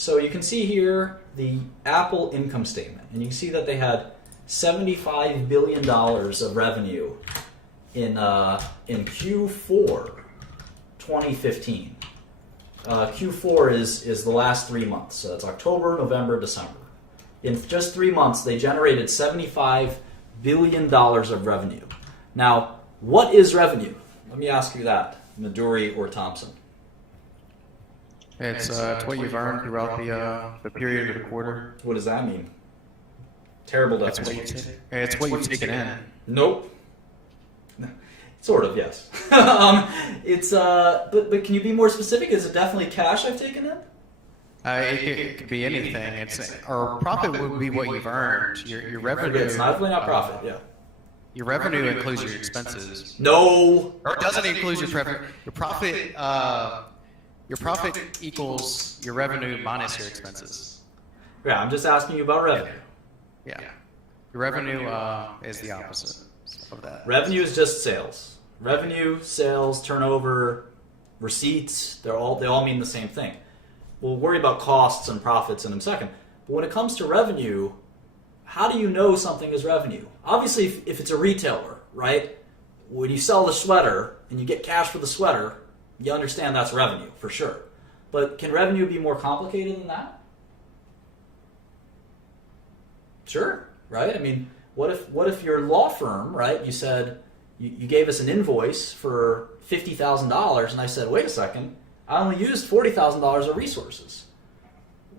So you can see here the Apple income statement, and you can see that they had $75 billion of revenue in Q4 2015. Q4 is the last 3 months, so it's October, November, December. In just 3 months, they generated $75 billion of revenue. Now, what is revenue? Let me ask you that, Maduri or Thompson. It's what you've earned throughout the period of the quarter. What does that mean? Terrible definition. It's what you've taken in. Nope. Sort of, yes. But can you be more specific? Is it definitely cash I've taken in? It could be anything. Or profit would be what you've earned. Your revenue. It's definitely not profit. Yeah. Your revenue includes your expenses. No. Or it doesn't include your profit. Your profit. Your profit equals your revenue minus your expenses. Yeah, I'm just asking you about revenue. Yeah. Your revenue is the opposite of that. Revenue is just sales. Revenue, sales, turnover, receipts, they all mean the same thing. We'll worry about costs and profits in a second. But when it comes to revenue, how do you know something is revenue? Obviously, if it's a retailer, right? When you sell the sweater and you get cash for the sweater, you understand that's revenue, for sure. But can revenue be more complicated than that? Sure, right? I mean, what if your law firm, right, you said, you gave us an invoice for $50,000, and I said, wait a second, I only used $40,000 of resources.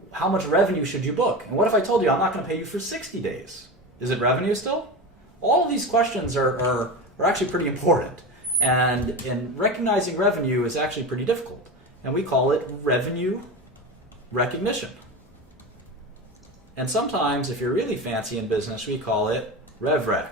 How much revenue should you book? And what if I told you I'm not going to pay you for 60 days? Is it revenue still? All of these questions are actually pretty important. And recognizing revenue is actually pretty difficult. And we call it revenue recognition. And sometimes, if you're really fancy in business, we call it RevRec.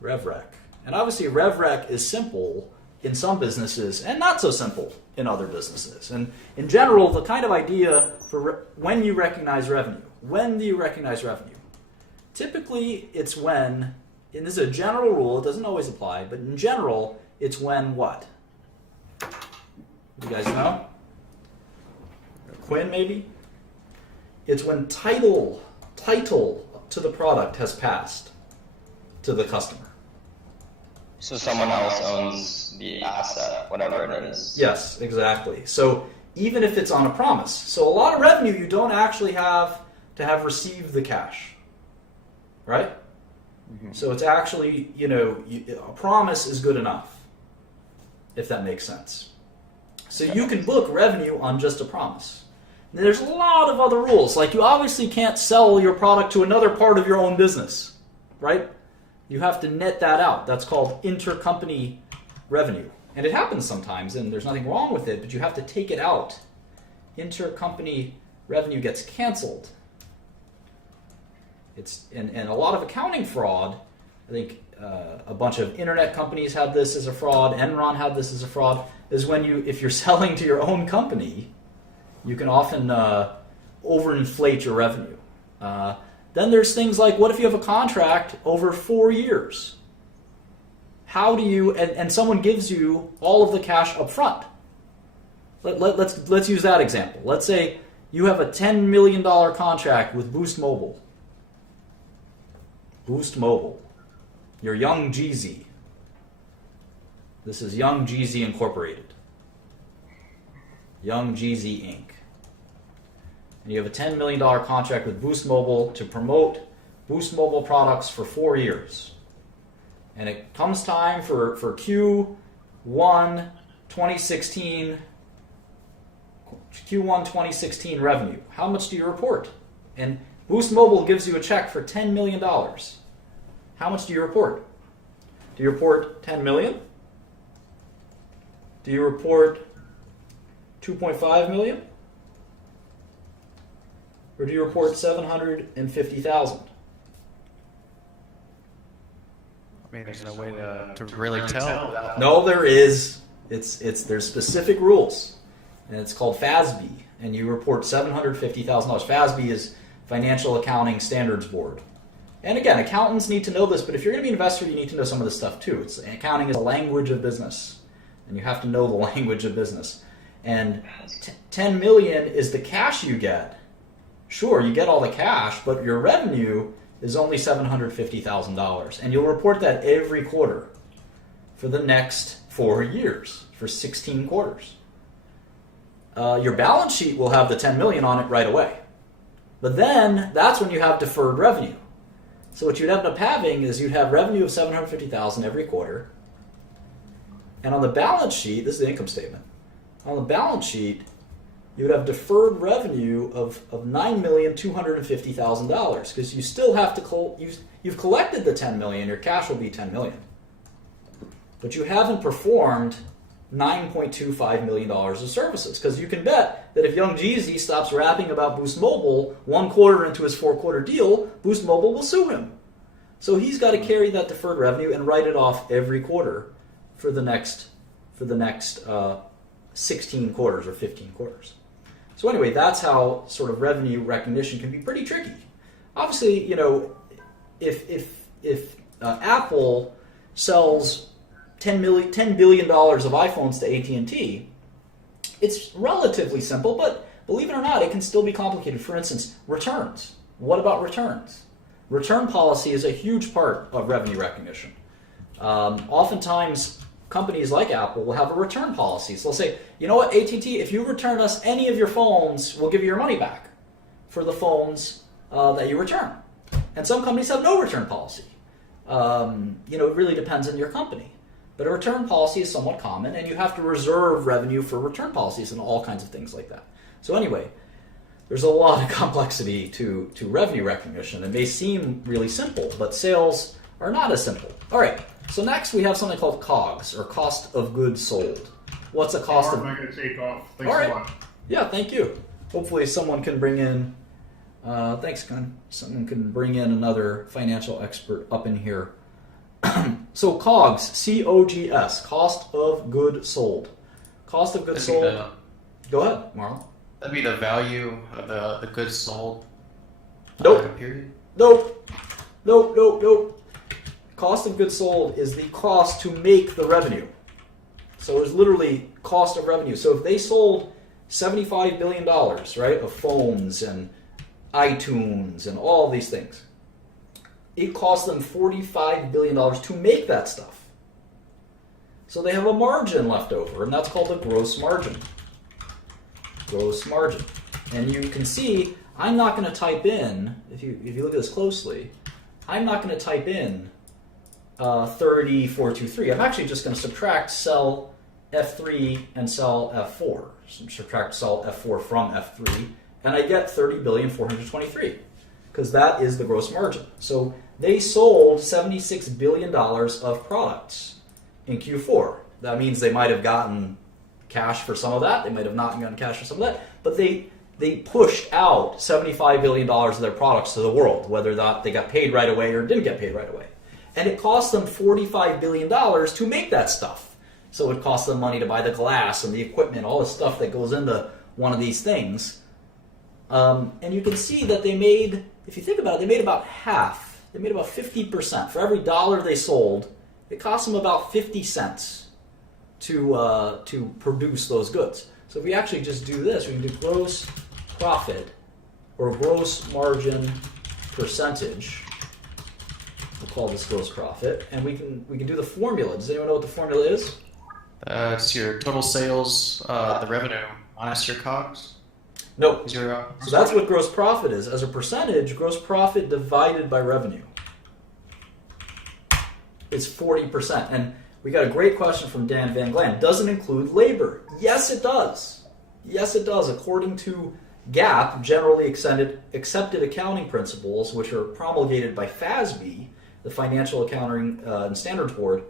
RevRec. And obviously, RevRec is simple in some businesses and not so simple in other businesses. And in general, the kind of idea for when you recognize revenue. When do you recognize revenue? Typically, it's when, and this is a general rule, it doesn't always apply, but in general, it's when what? You guys know? Quinn, maybe? It's when title to the product has passed to the customer. So someone else owns the asset, whatever it is. Yes, exactly. So even if it's on a promise. So a lot of revenue you don't actually have to have received the cash. Right? Mm-hmm. So it's actually, a promise is good enough, if that makes sense. So you can book revenue on just a promise. Now, there's a lot of other rules. Like you obviously can't sell your product to another part of your own business, right? You have to net that out. That's called intercompany revenue. And it happens sometimes, and there's nothing wrong with it, but you have to take it out. Intercompany revenue gets canceled. And a lot of accounting fraud, I think a bunch of internet companies had this as a fraud, Enron had this as a fraud, is when if you're selling to your own company, you can often overinflate your revenue. Then there's things like, what if you have a contract over 4 years? How do you, and someone gives you all of the cash up front. Let's use that example. Let's say you have a $10 million contract with Boost Mobile. Boost Mobile. You're Young Jeezy. This is Young Jeezy Incorporated. Young Jeezy Inc. And you have a $10 million contract with Boost Mobile to promote Boost Mobile products for 4 years. And it comes time for Q1 2016 revenue. How much do you report? And Boost Mobile gives you a check for $10 million. How much do you report? Do you report 10 million? Do you report 2.5 million? Or do you report 750,000? I mean, there's no way to really tell. No, there is. There's specific rules, and it's called FASB, and you report $750,000. FASB is Financial Accounting Standards Board. And again, accountants need to know this, but if you're going to be an investor, you need to know some of this stuff too. Accounting is a language of business, and you have to know the language of business. And 10 million is the cash you get. Sure, you get all the cash, but your revenue is only $750,000. And you'll report that every quarter for the next 4 years, for 16 quarters. Your balance sheet will have the 10 million on it right away. But then that's when you have deferred revenue. So what you'd end up having is you'd have revenue of 750,000 every quarter. And on the balance sheet, this is the income statement. On the balance sheet, you would have deferred revenue of $9,250,000 because you still have to you've collected the 10 million. Your cash will be 10 million, but you haven't performed $9.25 million of services because you can bet that if Young Jeezy stops rapping about Boost Mobile 1 quarter into his 4-quarter deal, Boost Mobile will sue him. So he's got to carry that deferred revenue and write it off every quarter for the next 16 quarters or 15 quarters. So anyway, that's how sort of revenue recognition can be pretty tricky. Obviously, if Apple sells $10 billion of iPhones to AT&T, it's relatively simple, but believe it or not, it can still be complicated. For instance, returns. What about returns? Return policy is a huge part of revenue recognition. Oftentimes, companies like Apple will have a return policy. So they'll say, you know what, AT&T, if you return us any of your phones, we'll give you your money back for the phones that you return. And some companies have no return policy. It really depends on your company. But a return policy is somewhat common, and you have to reserve revenue for return policies and all kinds of things like that. So anyway, there's a lot of complexity to revenue recognition. It may seem really simple, but sales are not as simple. All right. So next we have something called COGS, or cost of goods sold. What's a cost of... I'm going to take off. Thanks All right. a lot. Yeah, thank you. Hopefully someone can bring in... thanks, Ken. Someone can bring in another financial expert up in here. So COGS, C-O-G-S, cost of goods sold. Cost of goods sold... Go ahead, Marlon. That'd be the value of the goods sold. Nope. Period. Nope. Cost of goods sold is the cost to make the revenue. So it's literally cost of revenue. So if they sold $75 billion, right, of phones and iTunes and all these things, it cost them $45 billion to make that stuff. So they have a margin left over, and that's called the gross margin. Gross margin. And you can see, I'm not going to type in, if you look at this closely, I'm not going to type in 30423. I'm actually just going to subtract cell F3 and cell F4. So subtract cell F4 from F3, and I get 30,423,000,000 because that is the gross margin. So they sold $76 billion of products in Q4. That means they might have gotten cash for some of that. They might have not gotten cash for some of that, but they pushed out $75 billion of their products to the world, whether that they got paid right away or didn't get paid right away. And it cost them $45 billion to make that stuff. So it cost them money to buy the glass and the equipment, all the stuff that goes into one of these things. And you can see that they made, if you think about it, they made about half. They made about 50%. For every dollar they sold, it cost them about 50 cents to produce those goods. So if we actually just do this, we can do gross profit or gross margin percentage. We'll call this gross profit, and we can do the formula. Does anyone know what the formula is? It's your total sales, the revenue minus your COGS. No. So that's what gross profit is. As a percentage, gross profit divided by revenue is 40%. And we got a great question from Dan Van Glan. Does it include labor? Yes, it does. Yes, it does. According to GAAP, generally accepted accounting principles, which are promulgated by FASB, the Financial Accounting and Standards Board,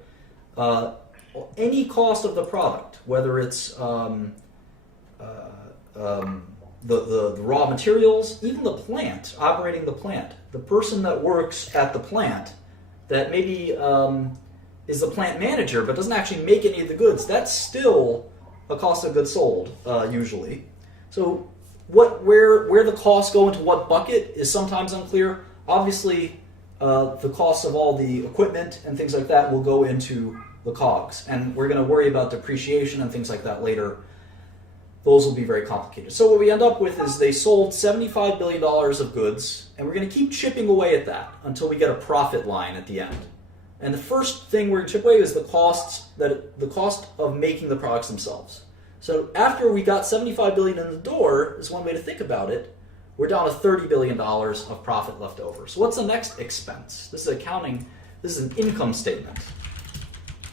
any cost of the product, whether it's the raw materials, even the plant, operating the plant, the person that works at the plant that maybe is the plant manager but doesn't actually make any of the goods, that's still a cost of goods sold, usually. So where the costs go into what bucket is sometimes unclear. Obviously, the costs of all the equipment and things like that will go into the COGS, and we're going to worry about depreciation and things like that later. those will be very complicated. So what we end up with is they sold $75 billion of goods, and we're going to keep chipping away at that until we get a profit line at the end. And the first thing we're going to chip away is the cost of making the products themselves. So after we got $75 billion in the door, is one way to think about it, we're down to $30 billion of profit left over. So what's the next expense? This is accounting. This is an income statement.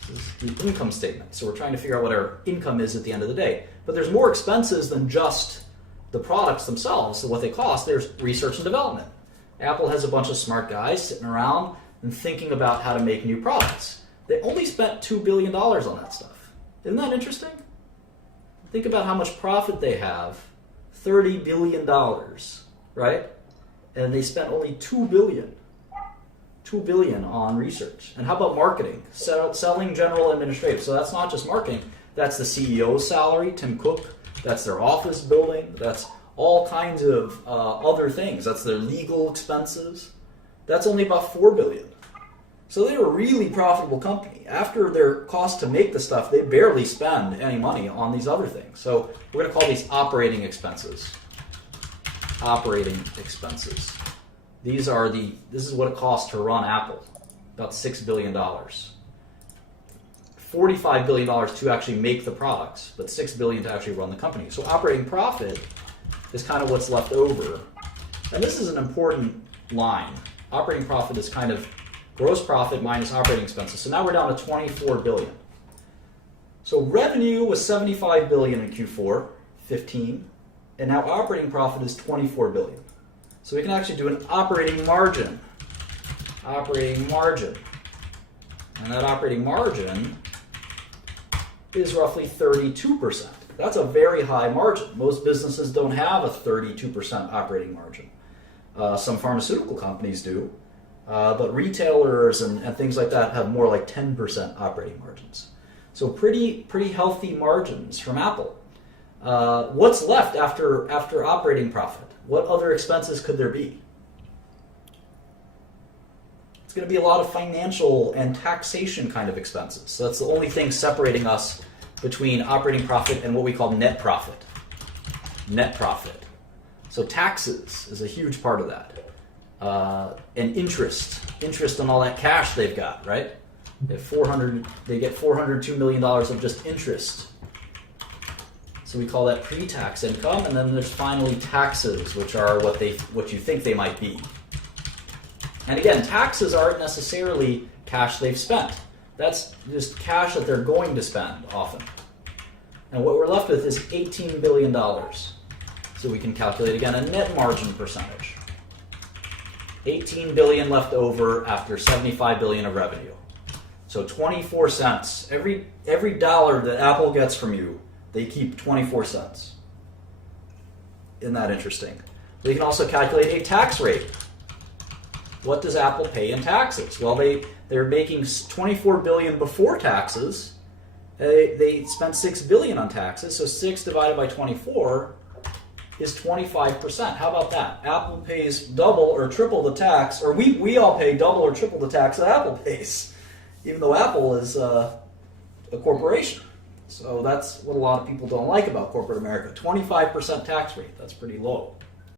This is the income statement. So we're trying to figure out what our income is at the end of the day. But there's more expenses than just the products themselves, so what they cost. There's research and development. Apple has a bunch of smart guys sitting around and thinking about how to make new products. They only spent $2 billion on that stuff. Isn't that interesting? Think about how much profit they have. $30 billion, right? And they spent only $2 billion. $2 billion on research. And how about marketing? Selling, general, administrative. So that's not just marketing. That's the CEO's salary, Tim Cook. That's their office building. That's all kinds of other things. That's their legal expenses. That's only about $4 billion. So they're a really profitable company. After their cost to make the stuff, they barely spend any money on these other things. So we're going to call these operating expenses. Operating expenses. This is what it costs to run Apple, about $6 billion. $45 billion to actually make the products, but $6 billion to actually run the company. So operating profit is kind of what's left over. And this is an important line. Operating profit is kind of gross profit minus operating expenses. So now we're down to $24 billion. So revenue was $75 billion in Q4 15, and now operating profit is $24 billion. So we can actually do an operating margin. Operating margin. And that operating margin is roughly 32%. That's a very high margin. Most businesses don't have a 32% operating margin. Some pharmaceutical companies do, but retailers and things like that have more like 10% operating margins. So pretty healthy margins from Apple. What's left after operating profit? What other expenses could there be? It's going to be a lot of financial and taxation kind of expenses. So that's the only thing separating us between operating profit and what we call net profit. Net profit. So taxes is a huge part of that. And interest on all that cash they've got, right? They get $402 million of just interest. So we call that pre-tax income, and then there's finally taxes, which are what you think they might be. And again, taxes aren't necessarily cash they've spent. That's just cash that they're going to spend often. And what we're left with is $18 billion. So we can calculate again a net margin percentage. 18 billion left over after 75 billion of revenue. So 24 cents. Every dollar that Apple gets from you, they keep 24 cents. Isn't that interesting? We can also calculate a tax rate. What does Apple pay in taxes? Well, they're making 24 billion before taxes. They spent 6 billion on taxes, so 6 divided by 24 is 25%. How about that? Apple pays double or triple the tax, or we all pay double or triple the tax that Apple pays, even though Apple is a corporation. So that's what a lot of people don't like about corporate America. 25% tax rate, that's pretty low.